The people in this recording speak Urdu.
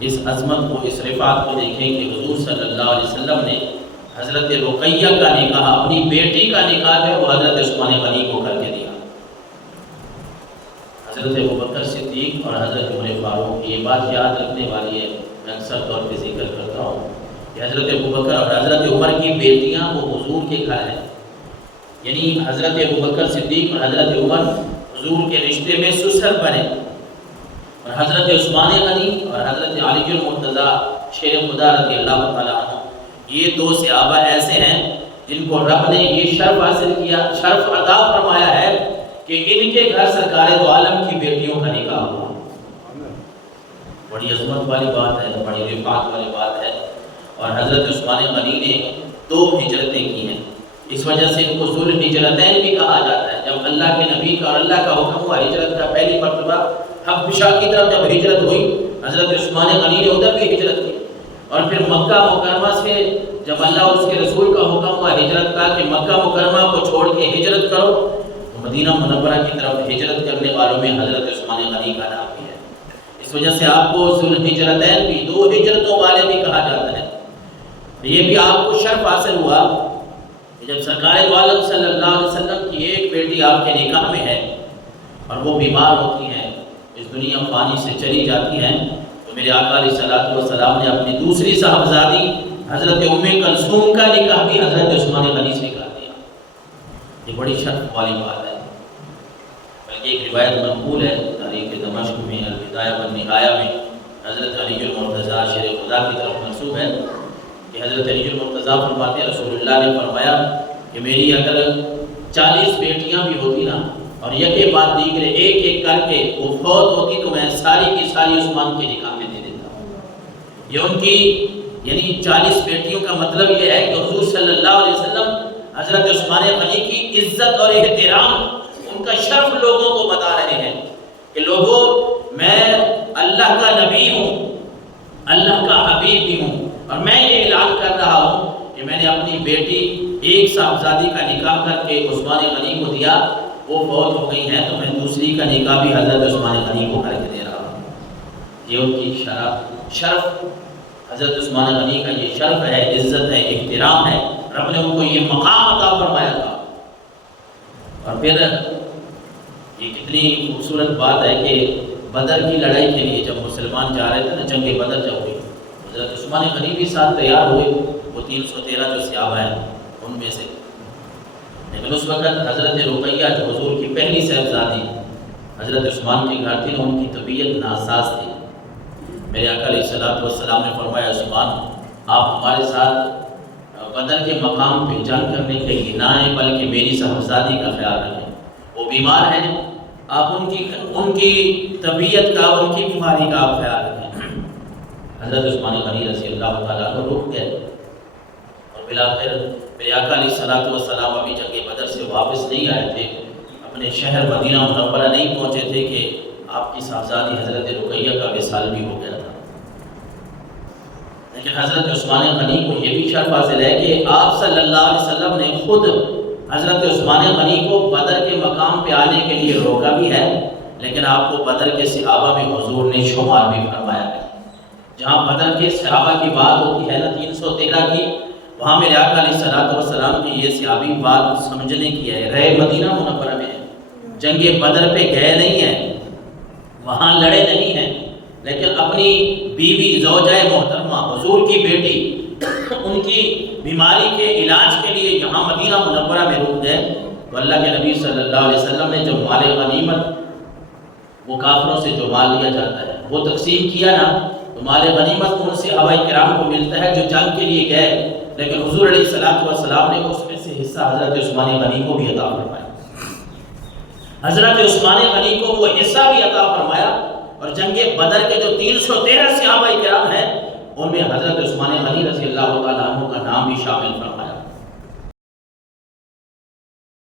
اس عظمت کو، اس رفعت کو دیکھیں کہ حضور صلی اللہ علیہ وسلم نے حضرت رقیہ کا نکاح، اپنی بیٹی کا نکاح ہے وہ حضرت عثمان غنی کو کر کے دیا۔ حضرت ابوبکر صدیق اور حضرت عمر فاروق، یہ بات یاد رکھنے والی ہے، میں اکثر طور پہ ذکر کرتا ہوں کہ حضرت ابوبکر اور حضرت عمر کی بیٹیاں وہ حضور کے گھر ہیں، یعنی حضرت ابوبکر صدیق اور حضرت عمر حضور کے رشتے میں سسر بنے، اور حضرت عثمان غنی اور حضرت علی المرتضیٰ شیر خدا رضی اللہ تعالیٰ عنہ، یہ دو صحابہ ایسے ہیں جن کو رب نے یہ شرف حاصل کیا، شرف عطا فرمایا ہے کہ ان کے گھر سرکار دو عالم کی بیٹیوں کا نکاح ہوا۔ بڑی عظمت والی بات ہے، بڑی رفعت والی بات ہے۔ اور حضرت عثمان غنی نے 2 ہجرتیں کی ہیں، اس وجہ سے ان کو ذو الہجرتین بھی کہا جاتا ہے۔ جب اللہ کے نبی کا اور اللہ کا حکم ہوا ہجرت کا، پہلی مرتبہ حبشہ کی طرف جب ہجرت ہوئی، حضرت عثمان غنی نے ادھر بھی ہجرت کی، اور پھر مکہ مکرمہ سے جب اللہ اور اس کے رسول کا حکم ہوا ہجرت کا کہ مکہ مکرمہ کو چھوڑ کے ہجرت کرو، تو مدینہ منورہ کی طرف ہجرت کرنے والوں میں حضرت عثمان غنی کا نام بھی ہے۔ اس وجہ سے آپ کو ذو الہجرتین بھی، 2 ہجرتوں والے بھی کہا جاتا ہے۔ یہ بھی آپ کو شرف حاصل ہوا کہ جب سرکار دو عالم صلی اللہ علیہ وسلم کی ایک بیٹی آپ کے نکاح میں ہے اور وہ بیمار ہوتی ہیں، اس دنیا فانی سے چلی جاتی ہیں، تو میرے آقا علیہ الصلوۃ والسلام نے اپنی دوسری صاحبزادی حضرت ام کلثوم کا نکاح بھی حضرت عثمان غنی سے کر دیا۔ یہ بڑی شرف والی بات ہے۔ بلکہ ایک روایت منقول ہے تاریخ دمشق میں البدایہ والنہایہ میں، حضرت علی المرتضیٰ شیر خدا کی طرف منسوب ہے کہ حضرت علی المرتضیٰ فرماتے ہیں رسول اللہ نے فرمایا کہ میری اگر 40 بیٹیاں بھی ہوتی نا اور یکے بعد دیگرے ایک ایک کر کے وہ فوت ہوتی تو میں ساری کی ساری عثمان کے نکاح میں دے دیتا ہوں۔ یہ ان کی یعنی 40 بیٹیوں کا مطلب یہ ہے کہ حضور صلی اللہ علیہ وسلم حضرت عثمان غنی کی عزت اور احترام، ان کا شرف لوگوں کو بتا رہے ہیں کہ لوگوں میں اللہ کا نبی ہوں، اللہ کا حبیب بھی ہوں، اور میں یہ اعلان کر رہا ہوں کہ میں نے اپنی بیٹی ایک صاحبزادی کا نکاح کر کے عثمان غنی کو دیا، وہ فوت ہو گئی ہیں تو میں دوسری کا نکاح بھی حضرت عثمان غنی کو کر کے دے رہا ہوں۔ یہ ان کی شرف، حضرت عثمان غنی کا یہ شرف ہے، عزت ہے، احترام ہے، رب نے ان کو یہ مقام عطا فرمایا تھا۔ اور پھر یہ کتنی خوبصورت بات ہے کہ بدر کی لڑائی کے لیے جب مسلمان جا رہے تھے نا، جنگ بدر جب ہوئی، حضرت عثمان غنی بھی ساتھ تیار ہوئے، وہ 313 جو صحابہ ہیں ان میں سے، لیکن اس وقت حضرت رقیہ جو حضور کی پہلی صاحبزادی حضرت عثمان کے گھر تھی، ان کی طبیعت ناساز تھی۔ میرے آقا علیہ الصلوۃ والسلام نے فرمایا عثمان آپ ہمارے ساتھ بدر کے مقام پہ جنگ کرنے کے لیے نہ آئیں بلکہ میری صاحبزادی کا خیال رکھیں، وہ بیمار ہیں، آپ ان کی طبیعت کا، ان کی بیماری کا آپ خیال رکھیں۔ حضرت عثمان غنی رضی اللہ تعالیٰ کو رک گئے، اور بالآخر میرے آقا علیہ الصلوۃ والسلام ابھی جنگ بدر سے واپس نہیں آئے تھے، اپنے شہر مدینہ منورہ نہیں پہنچے تھے کہ آپ کی صاحبزادی حضرت رقیہ کا وصال بھی ہو گیا تھا۔ لیکن حضرت عثمان غنی کو یہ بھی شرف حاصل ہے کہ آپ صلی اللہ علیہ وسلم نے خود حضرت عثمان غنی کو بدر کے مقام پہ آنے کے لیے روکا بھی ہے، لیکن آپ کو بدر کے صحابہ میں حضور نے شمار بھی فرمایا ہے۔ جہاں بدر کے صحابہ کی بات ہوتی ہے نا 313 کی، وہاں میرے آقا علیہ الصلوۃ والسلام کی یہ صحابی بات سمجھنے کی ہے، رہے مدینہ منورہ میں ہیں، جنگ بدر پہ گئے نہیں ہیں، وہاں لڑے نہیں ہیں، لیکن اپنی بیوی زوجہ محترمہ حضور کی بیٹی ان کی بیماری کے علاج کے لیے یہاں مدینہ منورہ میں رک گئے، تو اللہ کے نبی صلی اللہ علیہ وسلم نے جو مال غنیمت، وہ کافروں سے جو مال لیا جاتا ہے وہ تقسیم کیا نا، تو مال غنیمت ان صحابہ کرام کو ملتا ہے جو جنگ کے لیے گئے، لیکن حضور علیہ الصلوۃ والسلام نے اس میں سے حصہ حضرت عثمان غنی کو بھی عطا فرمایا، حضرت عثمان غنی کو وہ حصہ بھی عطا فرمایا، اور جنگ بدر کے جو 313 صحابہ کرام ہیں ان میں حضرت عثمان غنی رضی اللہ تعالیٰ عنہ کا نام بھی شامل فرمایا۔